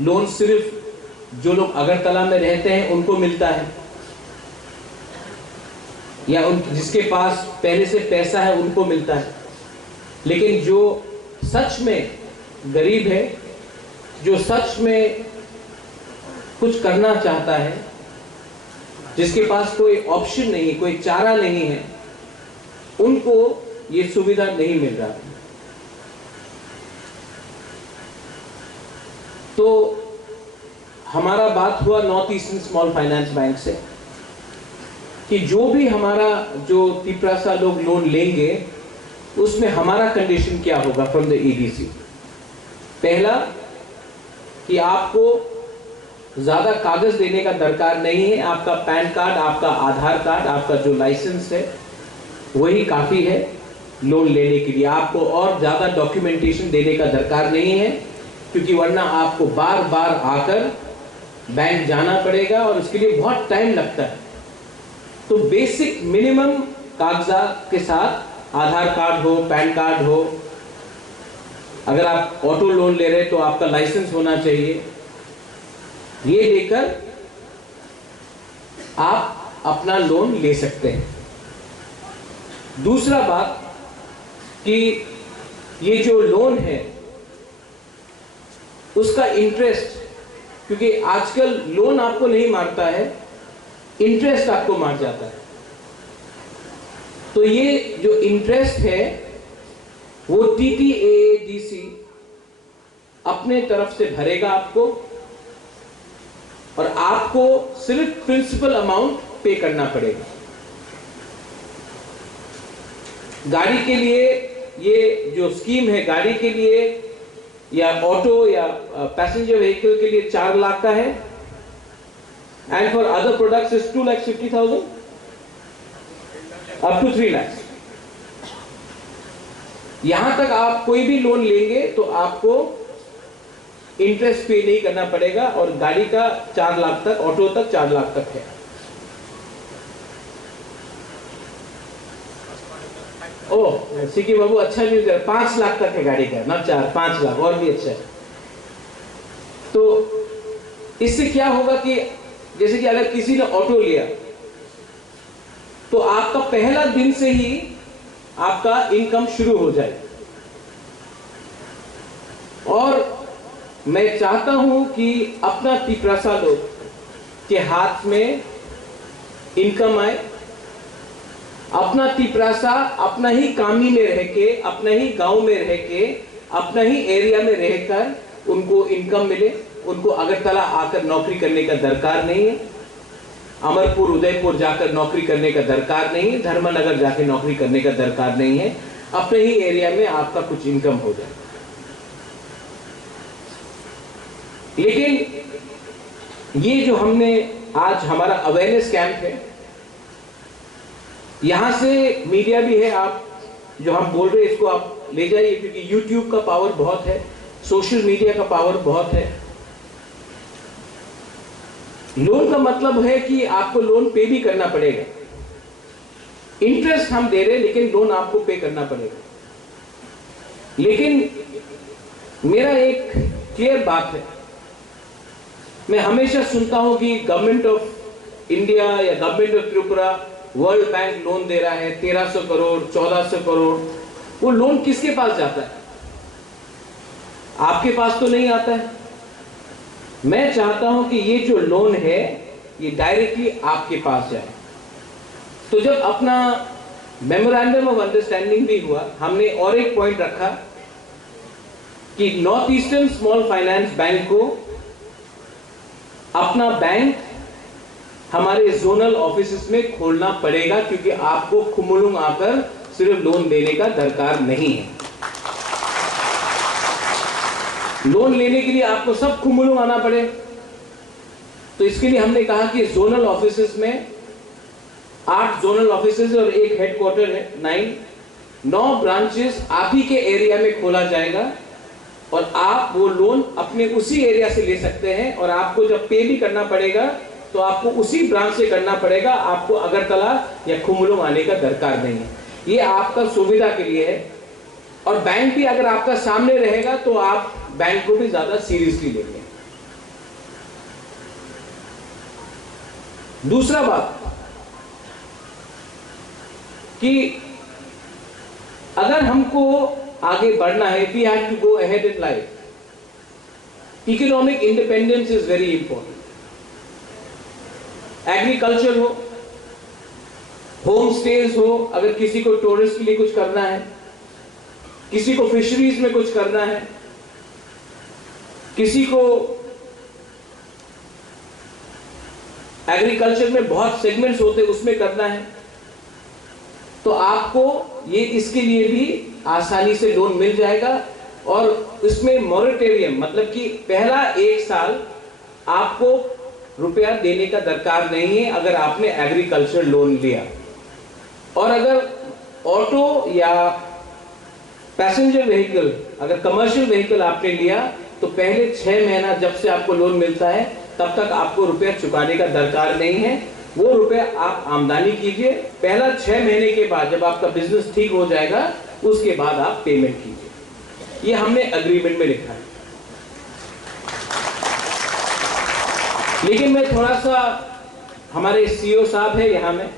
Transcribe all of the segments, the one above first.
Loan सिर्फ जो लोग अगरतला में रहते हैं उनको मिलता है, या जिसके पास पहले से पैसा है उनको मिलता है। लेकिन जो सच में गरीब है, जो सच में कुछ करना चाहता है, जिसके पास कोई ऑप्शन नहीं, कोई चारा नहीं है, उनको ये सुविधा नहीं मिल रहा। तो हमारा बात हुआ north eastern small finance bank से कि जो भी हमारा जो तिपरासा लोग लोन लेंगे उसमें हमारा कंडीशन क्या होगा फ्रॉम द ईडीसी। पहला कि आपको ज्यादा कागज देने का दरकार नहीं है, आपका पैन कार्ड, आपका आधार कार्ड, आपका जो लाइसेंस है वही काफी है लोन लेने के लिए। आपको और ज्यादा डॉक्यूमेंटेशन देने का दरकार नहीं है, क्योंकि वरना आपको बार बार आकर बैंक जाना पड़ेगा और इसके लिए बहुत टाइम लगता है। तो बेसिक मिनिमम कागजात के साथ आधार कार्ड हो, पैन कार्ड हो, अगर आप ऑटो लोन ले रहे तो आपका लाइसेंस होना चाहिए, ये लेकर आप अपना लोन ले सकते हैं। दूसरा बात कि ये जो लोन है उसका इंटरेस्ट, क्योंकि आजकल लोन आपको नहीं मारता है, इंटरेस्ट आपको मार जाता है। तो ये जो इंटरेस्ट है वो TTAADC अपने तरफ से भरेगा आपको, और आपको सिर्फ प्रिंसिपल अमाउंट पे करना पड़ेगा। गाड़ी के लिए ये जो स्कीम है, गाड़ी के लिए या ऑटो या पैसेंजर व्हीकल के लिए 4 लाख का है, and for other products is 2,50,000 up to 3 lakh. यहां तक आप कोई भी लोन लेंगे तो आपको इंटरेस्ट पे नहीं करना पड़ेगा, और गाड़ी का 4 लाख तक, ऑटो तक 4 लाख तक है। ओह सिकी बाबू, अच्छा न्यूज़ है, 5 लाख तक है गाड़ी का, ना 4, 5 लाख, और भी अच्छा है। तो इससे क्या होगा कि जैसे कि अगर किसी ने ऑटो लिया तो आपका पहला दिन से ही आपका इनकम शुरू हो जाए। और मैं चाहता हूं कि अपना तिपरासा लोग के हाथ में इनकम आए, अपना तिपरासा अपना ही कामी में रह के, अपना ही गांव में रह के, अपना ही एरिया में रहकर उनको इनकम मिले। उनको अगरतला आकर नौकरी करने का दरकार नहीं है, अमरपुर उदयपुर जाकर नौकरी करने का दरकार नहीं है, धर्मनगर जाकर नौकरी करने का दरकार नहीं है। अपने ही एरिया में आपका कुछ इनकम हो जाए। लेकिन ये जो हमने आज हमारा अवेयरनेस कैंप है, यहां से मीडिया भी है, आप जो हम बोल रहे हैं इसको आप ले जाइए, क्योंकि यूट्यूब का पावर बहुत है, सोशल मीडिया का पावर बहुत है। लोन का मतलब है कि आपको लोन पे भी करना पड़ेगा। इंटरेस्ट हम दे रहे हैं लेकिन लोन आपको पे करना पड़ेगा। लेकिन मेरा एक क्लियर बात है, मैं हमेशा सुनता हूं कि गवर्नमेंट ऑफ इंडिया या government of Tripura world bank loan दे रहा है 1300 करोड़ 1400 करोड़। वो लोन किसके पास जाता है? आपके पास तो नहीं आता है। मैं चाहता हूं कि ये जो लोन है ये डायरेक्टली आपके पास जाए। तो जब अपना मेमोरेंडम ऑफ अंडरस्टैंडिंग भी हुआ, हमने और एक पॉइंट रखा कि north eastern small finance bank को अपना बैंक हमारे जोनल ऑफिसेस में खोलना पड़ेगा, क्योंकि आपको खुमुलुंग आकर सिर्फ लोन देने का दरकार नहीं है। लोन लेने के लिए आपको सब खुमुलुंग आना पड़े। तो इसके लिए हमने कहा कि जोनल ऑफिसेस में 8 जोनल ऑफिसेस और एक हेडक्वार्टर है, 9 ब्रांचेस आप ही के एरिया में खोला जाएगा, और आप वो लोन अपने उसी एरिया से ले सकते हैं। और आपको जब पे भी करना पड़ेगा तो आपको उसी ब्रांच से करना पड़ेगा, आपको अगरतला या खुमुलुंग आने का दरकार नहीं है। ये आपका सुविधा के लिए है। और बैंक भी अगर आपका सामने रहेगा तो आप बैंक को भी ज्यादा सीरियसली लेंगे। दूसरा बात कि अगर हमको आगे बढ़ना है, we have to go ahead in life, economic independence is very important. Agriculture हो, होम स्टेज हो, अगर किसी को टूरिस्ट के लिए कुछ करना है, किसी को फिशरीज में कुछ करना है, किसी को एग्रीकल्चर में बहुत सेगमेंट्स होते हैं उसमें करना है, तो आपको ये इसके लिए भी आसानी से लोन मिल जाएगा। और इसमें मॉरेटोरियम मतलब कि पहला 1 साल आपको रुपया देने का दरकार नहीं है अगर आपने एग्रीकल्चर लोन लिया। और अगर ऑटो या पैसेंजर व्हीकल, अगर कमर्शियल व्हीकल आपने लिया तो पहले 6 महीना जब से आपको लोन मिलता है तब तक आपको रुपया चुकाने का दरकार नहीं है। वो रुपया आप आमदनी कीजिए, पहला 6 महीने के बाद जब आपका बिजनेस ठीक हो जाएगा उसके बाद आप पेमेंट कीजिए। ये हमने एग्रीमेंट में लिखा है। लेकिन मैं थोड़ा सा, हमारे सीईओ साहब है यहां में,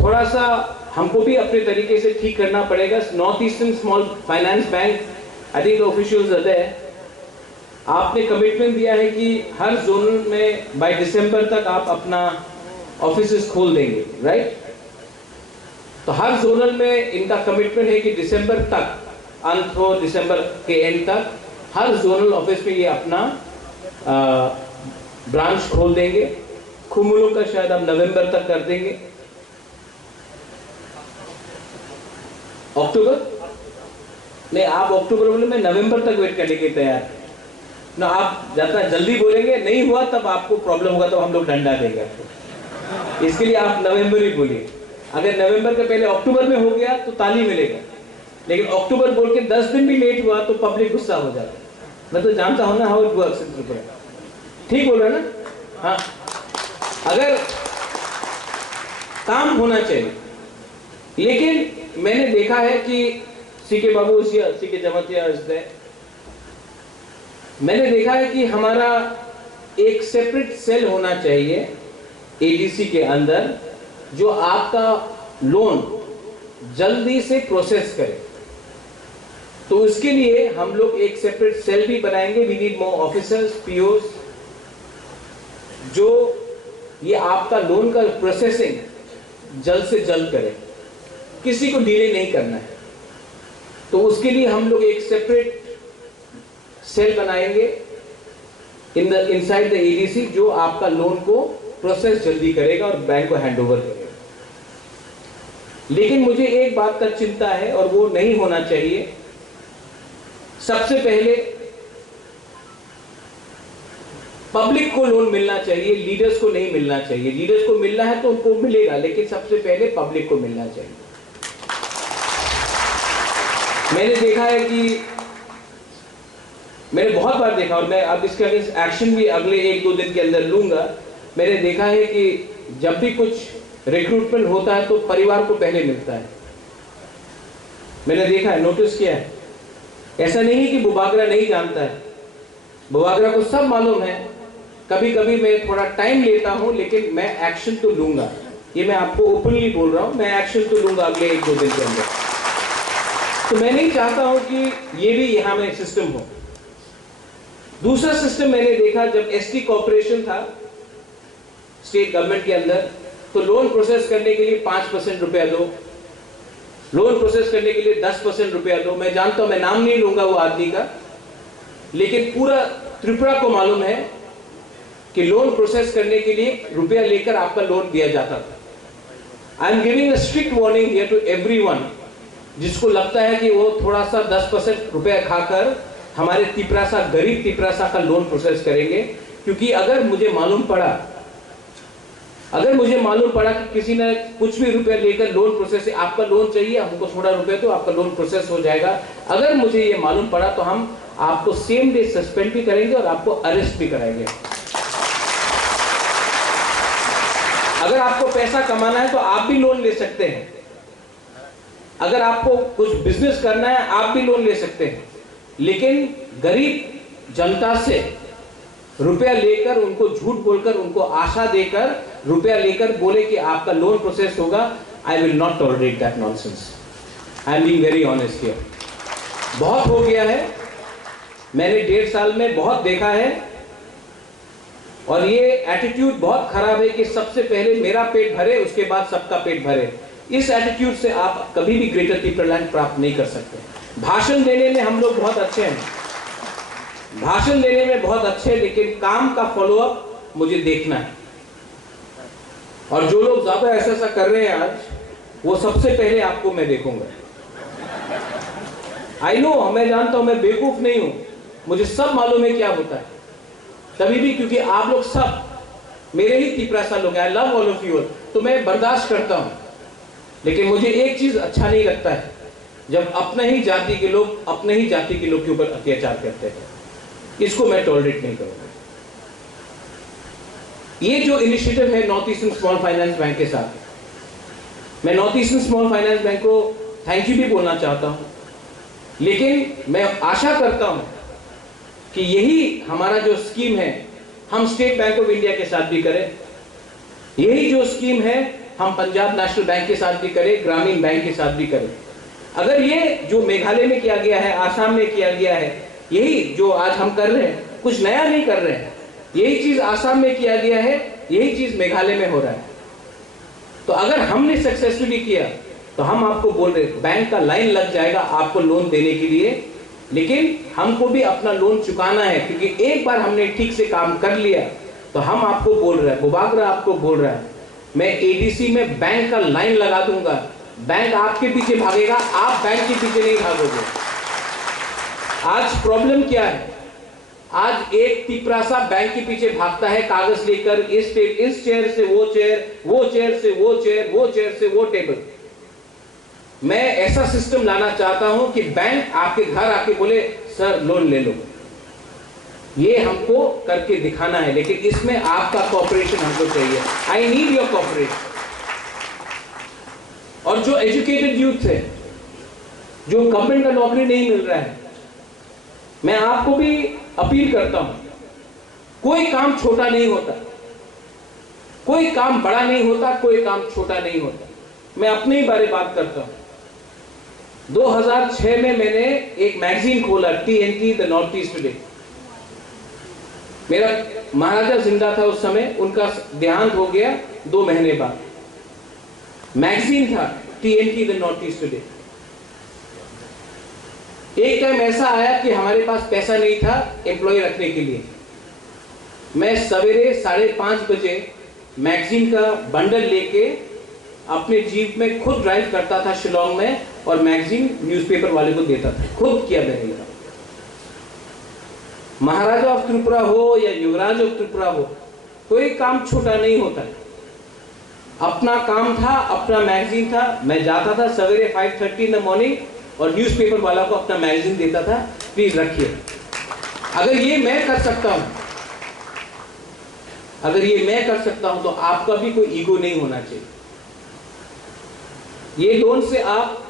थोड़ा सा हमको भी अपने तरीके से ठीक करना पड़ेगा। North eastern small finance bank, I think officials रहते हैं, आपने कमिटमेंट दिया है कि हर जोन में बाय दिसंबर तक आप अपना ऑफिसेस खोल देंगे, राइट? तो हर जोनल में इनका कमिटमेंट है कि दिसंबर तक, अंत हो दिसंबर के एंड तक, हर जोनल ऑफिस में ये अपना ब्रांच खोल देंगे। खुमुलों का शायद हम नवंबर तक कर देंगे। अक्टूबर नहीं, आप अक्टूबर बोले, मैं नवंबर तक वेट करने के तैयार ना। आप जितना जल्दी बोलेंगे नहीं हुआ तब आपको प्रॉब्लम होगा, तो हम लोग डंडा देंगे आपको। इसके लिए आप नवंबर ही बोलिए। अगर नवंबर के पहले अक्टूबर में हो गया तो ताली मिलेगा, लेकिन अक्टूबर बोल के 10 दिन भी लेट हुआ तो पब्लिक गुस्सा हो जाता है। मैं तो जानता हूं ना how it works in Tripura. ठीक बोल रहे ना? हाँ, अगर काम होना चाहिए। लेकिन मैंने देखा है कि सीके बाबू, सीके जमातिया, मैंने देखा है कि हमारा एक सेपरेट सेल होना चाहिए एडीसी के अंदर, जो आपका लोन जल्दी से प्रोसेस करे। तो उसके लिए हम लोग एक सेपरेट सेल भी बनाएंगे। We need more officers, POs, जो ये आपका लोन का प्रोसेसिंग जल्द से जल्द करे, किसी को डिले नहीं करना है। तो उसके लिए हम लोग एक सेपरेट सेल बनाएंगे इनसाइड द एडीसी, जो आपका लोन को प्रोसेस जल्दी करेगा और बैंक को हैंडओवर करेगा। लेकिन मुझे एक बात का चिंता है और वो नहीं होना चाहिए। सबसे पहले पब्लिक को लोन मिलना चाहिए, लीडर्स को नहीं मिलना चाहिए। लीडर्स को मिलना है तो उनको मिलेगा, लेकिन सबसे पहले पब्लिक को मिलना चाहिए। मैंने देखा है कि, मैंने बहुत बार देखा, और मैं अब इसके अगेंस्ट एक्शन भी अगले 1-2 दिन के अंदर लूंगा। मैंने देखा है कि जब भी कुछ रिक्रूटमेंट होता है तो परिवार को पहले मिलता है। मैंने देखा है, नोटिस किया है। ऐसा नहीं है कि बुबागरा नहीं जानता है, बुबागरा को सब मालूम है। कभी कभी मैं थोड़ा टाइम लेता हूं, लेकिन मैं एक्शन तो लूंगा। ये मैं आपको ओपनली बोल रहा हूं, मैं एक्शन तो लूंगा अगले 1-2 दिन के अंदर। तो मैं नहीं चाहता हूं कि ये भी यहां में सिस्टम हो। दूसरा सिस्टम मैंने देखा, जब एसटी कॉर्पोरेशन था स्टेट गवर्नमेंट के अंदर, तो लोन प्रोसेस करने के लिए 5% रुपया दो, लोन प्रोसेस करने के लिए 10% रुपया दो। मैं जानता हूं, मैं नाम नहीं लूंगा वो आदमी का, लेकिन पूरा त्रिपुरा को मालूम है कि लोन प्रोसेस करने के लिए रुपया लेकर आपका लोन दिया जाता था। I am giving a strict warning here to everyone, जिसको लगता है कि वो थोड़ा सा 10% रुपया खाकर हमारे तिपरासा, गरीब तिपरासा का लोन प्रोसेस करेंगे। क्योंकि अगर मुझे मालूम पड़ा कि किसी ने कुछ भी रुपया लेकर लोन प्रोसेस, आपका लोन चाहिए, हमको थोड़ा रुपया तो आपका लोन प्रोसेस हो जाएगा, अगर मुझे ये मालूम पड़ा तो हम आपको सेम डे सस्पेंड भी करेंगे और आपको अरेस्ट भी कराएंगे। अगर आपको पैसा कमाना है तो आप भी लोन ले सकते हैं। अगर आपको कुछ बिजनेस करना है आप भी लोन ले सकते हैं, लेकिन गरीब जनता से रुपया लेकर, उनको झूठ बोलकर, उनको आशा देकर रुपया लेकर बोले कि आपका लोन प्रोसेस होगा, I will not tolerate that nonsense. I am being very honest here. बहुत हो गया है, मैंने 1.5 साल में बहुत देखा है, और ये एटीट्यूड बहुत खराब है कि सबसे पहले मेरा पेट भरे, उसके बाद सबका पेट भरे। इस एटीट्यूड से आप कभी भी ग्रेटर तिपरालैंड प्राप्त नहीं कर सकते। भाषण देने में हम लोग बहुत अच्छे हैं, भाषण देने में बहुत अच्छे, लेकिन काम का फॉलोअप मुझे देखना है। और जो लोग ज्यादा ऐसा कर रहे हैं आज, वो सबसे पहले आपको मैं देखूंगा। आई नो, मैं जानता हूं, मैं बेवकूफ नहीं हूं, मुझे सब मालूम है क्या होता है। तभी भी क्योंकि आप लोग सब मेरे ही तिपरासा लोग हैं, I love all of you, तो मैं बर्दाश्त करता हूं। लेकिन मुझे एक चीज अच्छा नहीं लगता है, जब अपने ही जाति के लोग अपने ही जाति के लोग के ऊपर अत्याचार करते हैं। इसको मैं टॉलरेट नहीं करूंगा। ये जो इनिशिएटिव है north eastern small finance bank के साथ, मैं north eastern small finance bank को थैंक यू भी बोलना चाहता हूं, लेकिन मैं आशा करता हूं कि यही हमारा जो स्कीम है हम स्टेट बैंक ऑफ इंडिया के साथ भी करें, यही जो स्कीम है हम पंजाब नेशनल बैंक के साथ भी करें, ग्रामीण बैंक के साथ भी करें। अगर ये जो मेघालय में किया गया है, आसाम में किया गया है, यही जो आज हम कर रहे हैं, कुछ नया नहीं कर रहे हैं, यही चीज आसाम में किया गया है, यही चीज मेघालय में हो रहा है। तो अगर हमने सक्सेसफुली किया तो हम आपको बोल रहे, बैंक का लाइन लग जाएगा आपको लोन देने के लिए, लेकिन हमको भी अपना लोन चुकाना है, क्योंकि एक बार हमने ठीक से काम कर लिया तो हम आपको बोल रहे हैं, मुबागरा आपको बोल रहा है, मैं एडीसी में बैंक का लाइन लगा दूंगा, बैंक आपके पीछे भागेगा, आप बैंक के पीछे नहीं भागोगे। आज प्रॉब्लम क्या है, आज एक तिपरासा बैंक के पीछे भागता है कागज लेकर, इस चेयर से वो चेयर, वो चेयर से वो चेयर, वो चेयर से वो टेबल। मैं ऐसा सिस्टम लाना चाहता हूं कि बैंक आपके घर आके बोले सर लोन ले लो। ये हमको करके दिखाना है, लेकिन इसमें आपका कोऑपरेशन हमको चाहिए। I need your cooperation. और जो एजुकेटेड यूथ है, जो गवर्नमेंट का नौकरी नहीं मिल रहा है, मैं आपको भी अपील करता हूं, कोई काम छोटा नहीं होता, कोई काम बड़ा नहीं होता, कोई काम छोटा नहीं होता। मैं अपने ही बारे बात करता हूं। 2006 में मैंने एक मैगजीन खोला, TNT the north east today. मेरा महाराजा जिंदा था उस समय, उनका देहांत हो गया 2 महीने बाद। मैगजीन था TNT the north east today. एक टाइम ऐसा आया कि हमारे पास पैसा नहीं था एम्प्लॉय रखने के लिए। मैं सवेरे 5:30 बजे मैगजीन का बंडल लेके अपने जीप में खुद ड्राइव करता था शिलोंग में, और मैगजीन न्यूज़पेपर वाले को देता था। खुद किया मैंने। महाराजा ऑफ त्रिपुरा हो या युवराज ऑफ त्रिपुरा हो, कोई काम छोटा नहीं होता है। अपना काम था, अपना मैगजीन था, मैं जाता था सवेरे 5:30 इन द मॉर्निंग और न्यूज़पेपर वाला को अपना मैगजीन देता था, प्लीज रखिए। अगर ये मैं कर सकता हूं, अगर ये मैं कर सकता हूं, तो आपका भी कोई ईगो नहीं होना चाहिए। ये लोन से आप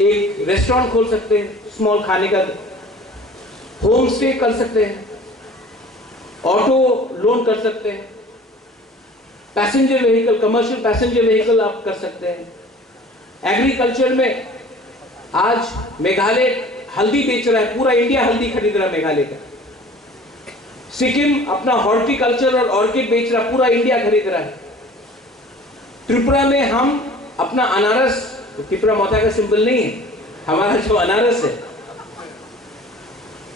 एक रेस्टोरेंट खोल सकते हैं, स्मॉल खाने का, होम स्टे कर सकते हैं, ऑटो लोन कर सकते हैं, passenger vehicle, commercial passenger vehicle आप कर सकते हैं। एग्रीकल्चर में आज मेघालय हल्दी बेच रहा है, पूरा इंडिया हल्दी खरीद रहा है मेघालय का। सिक्किम अपना हॉर्टिकल्चर और ऑर्किड बेच रहा है, पूरा इंडिया खरीद रहा है। त्रिपुरा में हम अपना अनारस, त्रिपुरा माता का सिंबल नहीं है, हमारा जो अनारस है,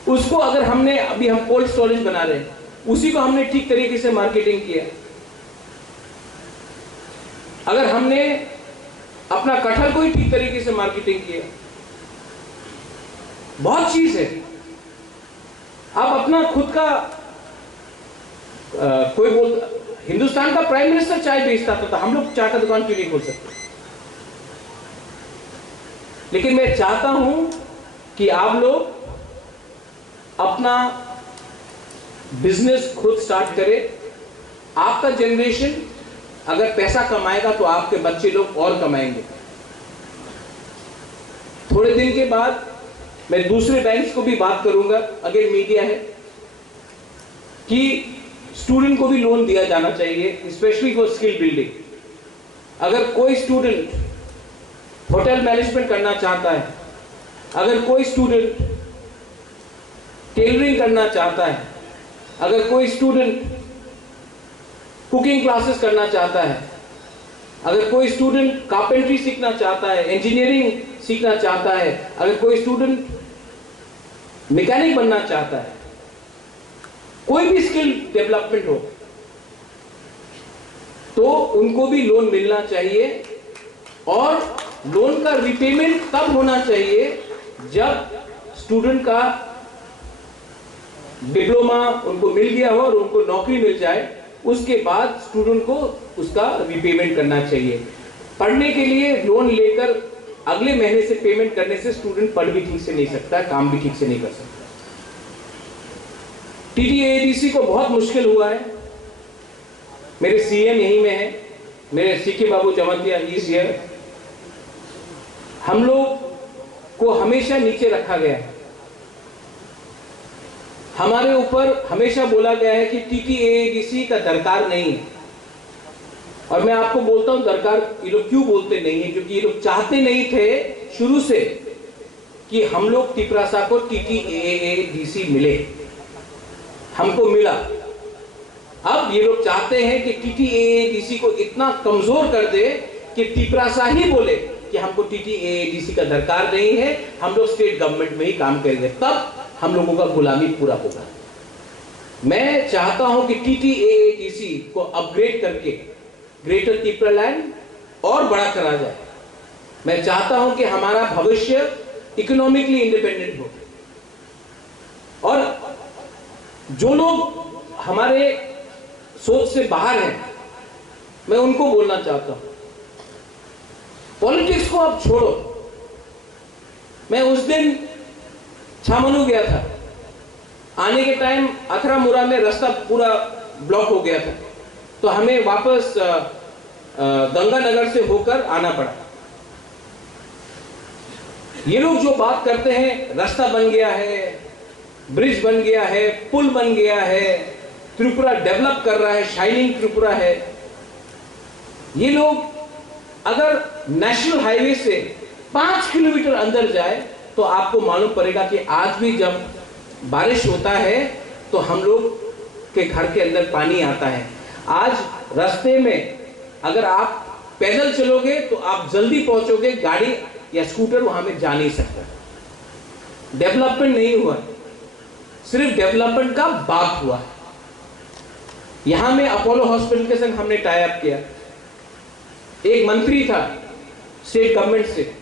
उसको अगर हमने, अभी हम कोल्ड स्टोरेज बना रहे हैं, उसी को हमने ठीक तरीके से मार्केटिंग किया। अगर हमने अपना कटहल को ही ठीक तरीके से मार्केटिंग किया, बहुत चीज है। आप अपना खुद का कोई बोलता, हिंदुस्तान का प्राइम मिनिस्टर चाय बेचता था, तो हम लोग चाय का दुकान क्यों नहीं खोल सकते? लेकिन मैं चाहता हूं कि आप लोग अपना बिजनेस खुद स्टार्ट करें। आपका जनरेशन अगर पैसा कमाएगा तो आपके बच्चे लोग और कमाएंगे। थोड़े दिन के बाद मैं दूसरे बैंक्स को भी बात करूंगा, अगेन मीडिया है, कि स्टूडेंट को भी लोन दिया जाना चाहिए, स्पेशली फॉर स्किल बिल्डिंग। अगर कोई स्टूडेंट होटल मैनेजमेंट करना चाहता है, अगर कोई स्टूडेंट टेलरिंग करना चाहता है, अगर कोई स्टूडेंट कुकिंग क्लासेस करना चाहता है, अगर कोई स्टूडेंट कारपेंट्री सीखना चाहता है, इंजीनियरिंग सीखना चाहता है, अगर कोई स्टूडेंट मैकेनिक बनना चाहता है, कोई भी स्किल डेवलपमेंट हो, तो उनको भी लोन मिलना चाहिए। और लोन का रिपेमेंट तब होना चाहिए जब स्टूडेंट का डिप्लोमा उनको मिल गया हो और उनको नौकरी मिल जाए, उसके बाद स्टूडेंट को उसका रिपेमेंट करना चाहिए। पढ़ने के लिए लोन लेकर अगले महीने से पेमेंट करने से स्टूडेंट पढ़ भी ठीक से नहीं सकता, काम भी ठीक से नहीं कर सकता। TTAADC को बहुत मुश्किल हुआ है। मेरे CM यहीं में है, मेरे CK बाबू जमतिया इस ईयर। हम लोग को हमेशा नीचे रखा गया है, हमारे ऊपर हमेशा बोला गया है कि TTAADC का दरकार नहीं है। और मैं आपको बोलता हूं दरकार ये लोग क्यों बोलते नहीं है, क्योंकि ये लोग चाहते नहीं थे शुरू से कि हम लोग तिपरासा को TTAADC मिले, हमको मिला। अब ये लोग चाहते हैं कि TTAADC को इतना कमजोर कर दे कि तिपरासा ही बोले कि हमको TTAADC का दरकार नहीं है, हम लोग स्टेट गवर्नमेंट में ही काम करेंगे, तब हम लोगों का गुलामी पूरा होगा। मैं चाहता हूं कि TTAADC को अपग्रेड करके ग्रेटर तिपरालैंड और बड़ा करा जाए। मैं चाहता हूं कि हमारा भविष्य इकोनॉमिकली इंडिपेंडेंट हो। और जो लोग हमारे सोच से बाहर हैं, मैं उनको बोलना चाहता हूं, पॉलिटिक्स को अब छोड़ो। मैं उस दिन छामनू गया था, आने के टाइम अथरामुरा में रास्ता पूरा ब्लॉक हो गया था, तो हमें वापस गंगानगर से होकर आना पड़ा। ये लोग जो बात करते हैं, रास्ता बन गया है, ब्रिज बन गया है, पुल बन गया है, त्रिपुरा डेवलप कर रहा है, शाइनिंग त्रिपुरा है। ये लोग अगर नेशनल हाईवे से 5 किलोमीटर अंदर जाए तो आपको मालूम पड़ेगा कि आज भी जब बारिश होता है तो हम लोग के घर के अंदर पानी आता है। आज रास्ते में अगर आप पैदल चलोगे तो आप जल्दी पहुंचोगे, गाड़ी या स्कूटर वहां में जा नहीं सकता। डेवलपमेंट नहीं हुआ, सिर्फ डेवलपमेंट का बात हुआ है। यहां में अपोलो हॉस्पिटल के संग हमने टाई अप किया। एक मंत्री था स्टेट गवर्नमेंट से,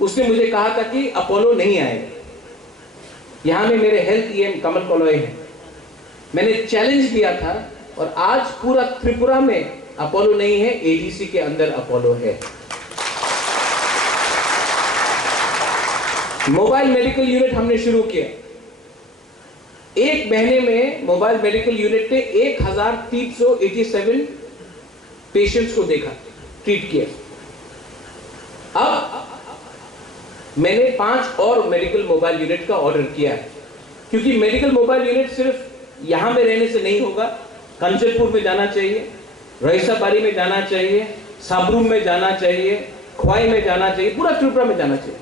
उसने मुझे कहा था कि अपोलो नहीं आएगा। यहां में मेरे हेल्थ EM कमल कॉलोई है, मैंने चैलेंज दिया था और आज पूरा त्रिपुरा में अपोलो नहीं है, ADC के अंदर अपोलो है। मोबाइल मेडिकल यूनिट हमने शुरू किया। एक महीने में मोबाइल मेडिकल यूनिट ने 1387 पेशेंट्स को देखा, ट्रीट किया। अब मैंने 5 और मेडिकल मोबाइल यूनिट का ऑर्डर किया है, क्योंकि मेडिकल मोबाइल यूनिट सिर्फ यहां में रहने से नहीं होगा, कंचनपुर में जाना चाहिए, रईसाबाड़ी में जाना चाहिए, साबरूम में जाना चाहिए, ख्वाई में जाना चाहिए, पूरा त्रिपुरा में जाना चाहिए,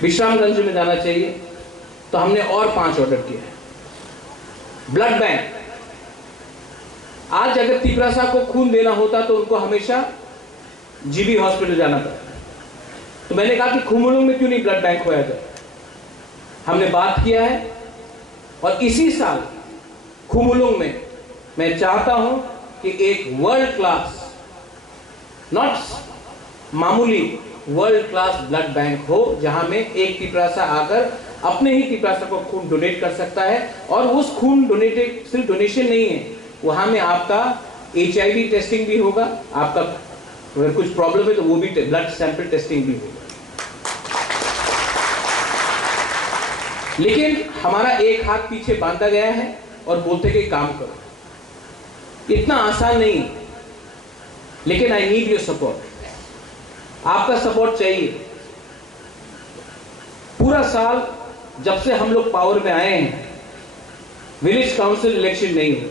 विश्रामगंज में जाना चाहिए। तो हमने और 5 ऑर्डर किए हैं। ब्लड बैंक, आज अगर तिपरासा को खून देना होता तो उनको हमेशा GB हॉस्पिटल जाना पड़ता। तो मैंने कहा कि खुमुलुंग में क्यों नहीं ब्लड बैंक होया जाए। हमने बात किया है और इसी साल खुमुलुंग में मैं चाहता हूं कि एक वर्ल्ड क्लास, नॉट मामूली, वर्ल्ड क्लास ब्लड बैंक हो, जहां में एक तिपरासा आकर अपने ही तिपरासा को खून डोनेट कर सकता है। और उस खून डोनेटेड सिर्फ डोनेशन नहीं है, वहां में आपका HIV टेस्टिंग भी होगा, आपका अगर कुछ प्रॉब्लम है तो वो भी ब्लड सैंपल टेस्टिंग भी होगा। लेकिन हमारा एक हाथ पीछे बांधा गया है और बोलते कि काम करो। इतना आसान नहीं, लेकिन आई नीड योर सपोर्ट। आपका सपोर्ट चाहिए। पूरा साल जब से हम लोग पावर में आए हैं विलेज काउंसिल इलेक्शन नहीं हुए,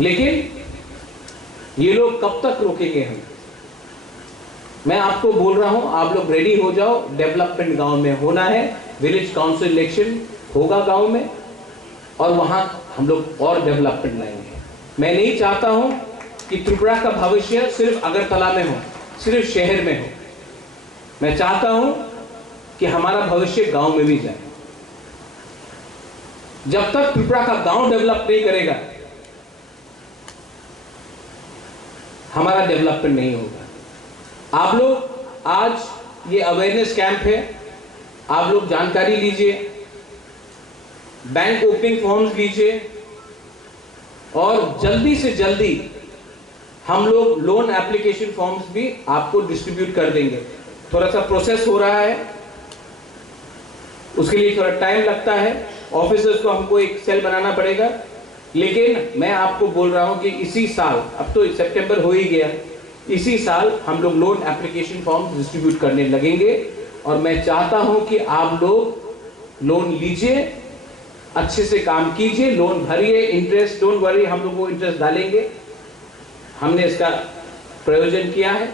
लेकिन ये लोग कब तक रोकेंगे हम? मैं आपको बोल रहा हूं, आप लोग रेडी हो जाओ, डेवलपमेंट गांव में होना है, विलेज काउंसिल इलेक्शन होगा गांव में और वहां हम लोग और डेवलपमेंट लाएंगे। मैं नहीं चाहता हूं कि त्रिपुरा का भविष्य सिर्फ अगरतला में हो, सिर्फ शहर में हो। मैं चाहता हूं कि हमारा भविष्य गांव में भी जाए। जब तक त्रिपुरा का गांव डेवलप नहीं करेगा हमारा डेवलपमेंट नहीं होगा। आप लोग आज ये अवेयरनेस कैंप है, आप लोग जानकारी लीजिए, बैंक ओपनिंग फॉर्म्स लीजिए और जल्दी से जल्दी हम लोग लोन एप्लीकेशन फॉर्म्स भी आपको डिस्ट्रीब्यूट कर देंगे। थोड़ा सा प्रोसेस हो रहा है, उसके लिए थोड़ा टाइम लगता है, ऑफिसर्स को हमको एक सेल बनाना पड़ेगा, लेकिन मैं आपको बोल रहा हूं कि इसी साल, अब तो सितंबर हो ही गया, इसी साल हम लोग लोन एप्लीकेशन फॉर्म डिस्ट्रीब्यूट करने लगेंगे और मैं चाहता हूं कि आप लोग लोन लीजिए, अच्छे से काम कीजिए, लोन भरिए, इंटरेस्ट डोंट वरी, हम लोग वो इंटरेस्ट डालेंगे, हमने इसका प्रयोजन किया है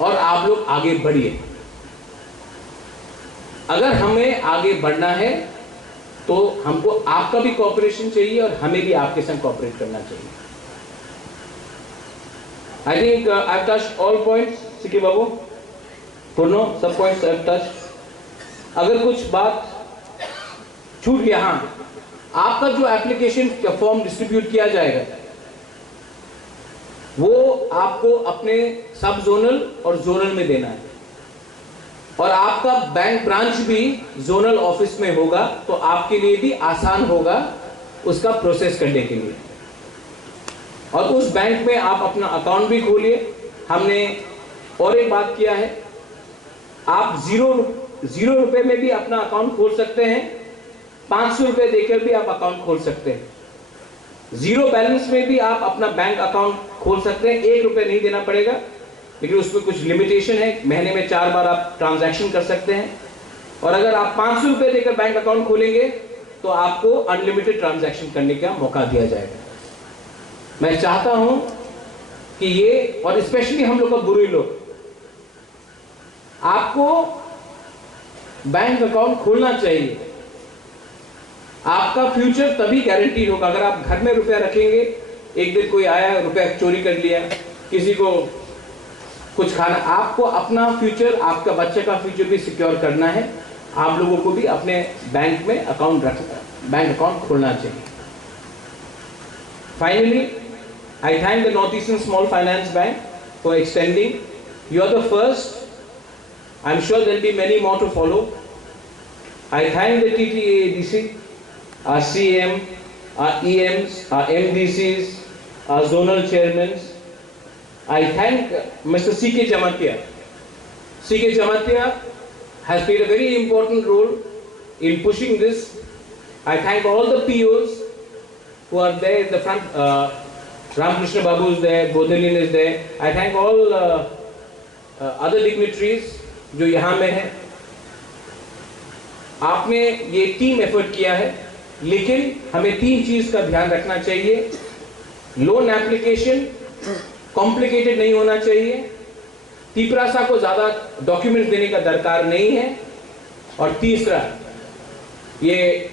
और आप लोग आगे बढ़िए। अगर हमें आगे बढ़ना है तो हमको आपका भी कोऑपरेशन चाहिए और हमें भी आपके संग कोऑपरेट करना चाहिए। I think I've touched all points, C K Babu, Purno, सब पॉइंट्स I've touched। अगर कुछ बात छूट गया, हाँ, आपका जो एप्लीकेशन फॉर्म डिस्ट्रीब्यूट किया जाएगा वो आपको अपने सब जोनल और जोनल में देना है और आपका बैंक ब्रांच भी जोनल ऑफिस में होगा, तो आपके लिए भी आसान होगा उसका प्रोसेस करने के लिए। और उस बैंक में आप अपना अकाउंट भी खोलिए। हमने और एक बात किया है, आप जीरो रुपए में भी अपना अकाउंट खोल सकते हैं, 500 रुपए देकर भी आप अकाउंट खोल सकते हैं, जीरो बैलेंस में भी आप अपना बैंक अकाउंट खोल सकते हैं, 1 रुपए नहीं देना पड़ेगा, लेकिन उसमें कुछ लिमिटेशन है, महीने में 4 बार आप ट्रांजैक्शन कर सकते हैं। और अगर आप 500 रुपए देकर बैंक अकाउंट खोलेंगे तो आपको अनलिमिटेड ट्रांजैक्शन करने का मौका दिया जाएगा। मैं चाहता हूं कि ये, और स्पेशली हम लोग का बुरे लोग, आपको बैंक अकाउंट खोलना चाहिए। आपका फ्यूचर तभी गारंटीड होगा। अगर आप घर में रुपया रखेंगे, एक दिन कोई आया रुपया चोरी कर लिया, किसी को कुछ खाना, आपको अपना फ्यूचर, आपका बच्चे का फ्यूचर भी सिक्योर करना है। आप लोगों को भी अपने बैंक में अकाउंट बैंक अकाउंट खोलना चाहिए। Finally, I thank the Northeastern Small Finance Bank for extending. You are the first. I'm sure there will be many more to follow. I thank the TTADC, our CM, our EMs, our MDCs, our zonal chairmen. I thank Mr. C.K. Jamatia. C.K. Jamatia has played a very important role in pushing this. I thank all the POs who are there in the front. Ramakrishna Babu is there, Bodhelin is there. I thank all other dignitaries जो यहाँ में हैं। आपने ये team effort किया है, लेकिन हमें 3 चीज का ध्यान रखना चाहिए। लोन एप्लीकेशन कॉम्प्लिकेटेड नहीं होना चाहिए, तीपरासा को ज्यादा डॉक्यूमेंट देने का दरकार नहीं है, और तीसरा, ये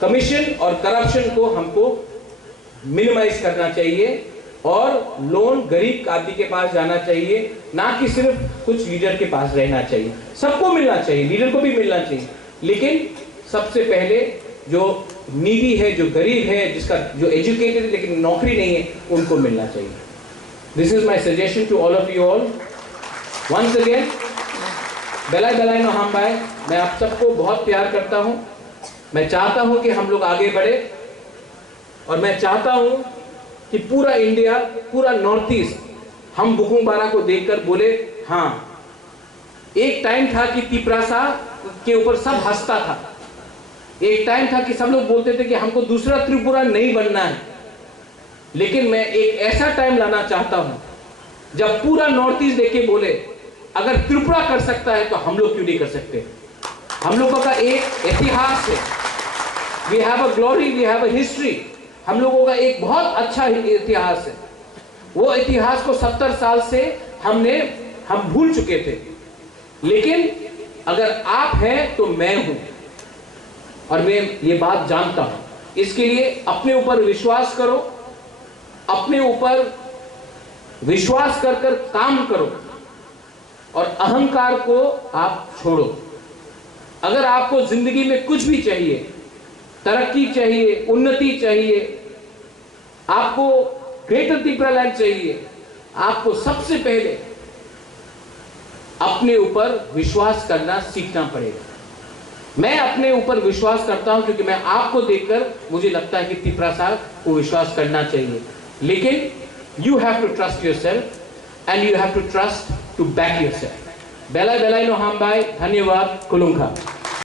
कमीशन और करप्शन को हमको मिनिमाइज करना चाहिए और लोन गरीब आदमी के पास जाना चाहिए, ना कि सिर्फ कुछ लीडर के पास रहना चाहिए। सबको मिलना चाहिए, लीडर को भी मिलना चाहिए, लेकिन सबसे पहले जो नीडी है, जो गरीब है, जो एजुकेटेड है लेकिन नौकरी नहीं है, उनको मिलना चाहिए। This is my suggestion to all of you all. Once again, बेलाई बेलाई नो हम भाई, मैं आप सबको बहुत प्यार करता हूं। मैं चाहता हूं कि हम लोग आगे बढ़े और मैं चाहता हूं कि पूरा इंडिया, पूरा नॉर्थ ईस्ट हम बुकुंबारा को देखकर बोले, हाँ, एक टाइम था कि तीपरासा के ऊपर सब हंसता था, एक टाइम था कि सब लोग बोलते थे कि हमको दूसरा त्रिपुरा नहीं बनना है, लेकिन मैं एक ऐसा टाइम लाना चाहता हूं जब पूरा नॉर्थ ईस्ट देख के बोले अगर त्रिपुरा कर सकता है तो हम लोग क्यों नहीं कर सकते? हम लोगों का एक इतिहास है, we have a glory, we have a history. हम लोगों का एक बहुत अच्छा इतिहास है। वो इतिहास को 70 साल से हम भूल चुके थे, लेकिन अगर आप हैं तो मैं हूं, और मैं ये बात जानता हूं। इसके लिए अपने ऊपर विश्वास करो, अपने ऊपर विश्वास कर कर काम करो, और अहंकार को आप छोड़ो। अगर आपको जिंदगी में कुछ भी चाहिए, तरक्की चाहिए, उन्नति चाहिए, आपको ग्रेटर त्रिपुरा लैंड चाहिए, आपको सबसे पहले अपने ऊपर विश्वास करना सीखना पड़ेगा। मैं अपने ऊपर विश्वास करता हूं क्योंकि मैं आपको देखकर मुझे लगता है कि त्रिपुरा साहब को विश्वास करना चाहिए। लेकिन you have to trust yourself and you have to trust to back yourself. बेलाय बेलाय नो हम बाय, धन्यवाद, कुलुंखा।